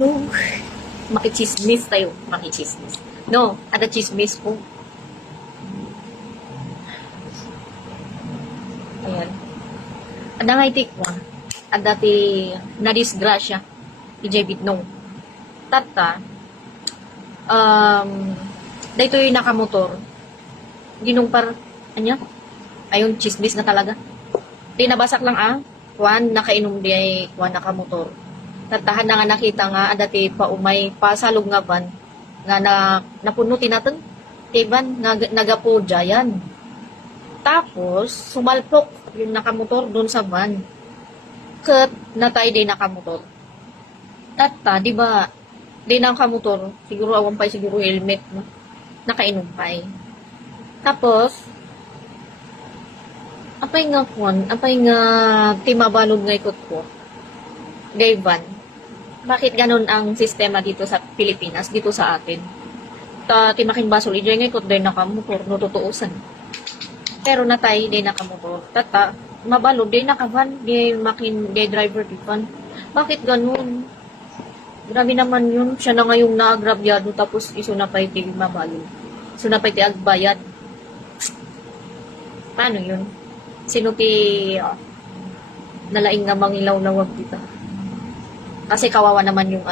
No, makichismis tayo. Makichismis. No, ada chismis po. Ayan. Ada nga itik mo. Ada ti nadisgrasya. Ijebit no. Tata. Dito yung nakamotor. Ginumpar. Anya? Ayun, chismis na talaga. Di nabasak lang Juan, nakainom di ay Juan nakamotor. Tatahan na nga nakita nga, adati pa umay pasalog nga van, nga napunuti natin, tiban, nagapo yan. Tapos, sumalpok yung nakamotor dun sa van. Kat, natay din nakamotor. Tata, di ba, di nakamotor, siguro awan pa siguro helmet, no? Nakainom pa eh. Tapos, apay nga timabalod nga ikot ko. Gayvan, bakit ganun ang sistema dito sa Pilipinas, dito sa atin? Timaking basol, ijay nga ikot din nakamotor, no tutuusan. Pero natay din nakamotor. Tata, mabalod din nakavan, di driver di van. Bakit ganun? Grabe naman yun. Siya na ngayong naagrabyado tapos iso na pa iti mabalod. Iso na pa iti agbayad. Paano yun? Sino ti nalaing nga mangilaw-lawag dito? Kasi kawawa naman yung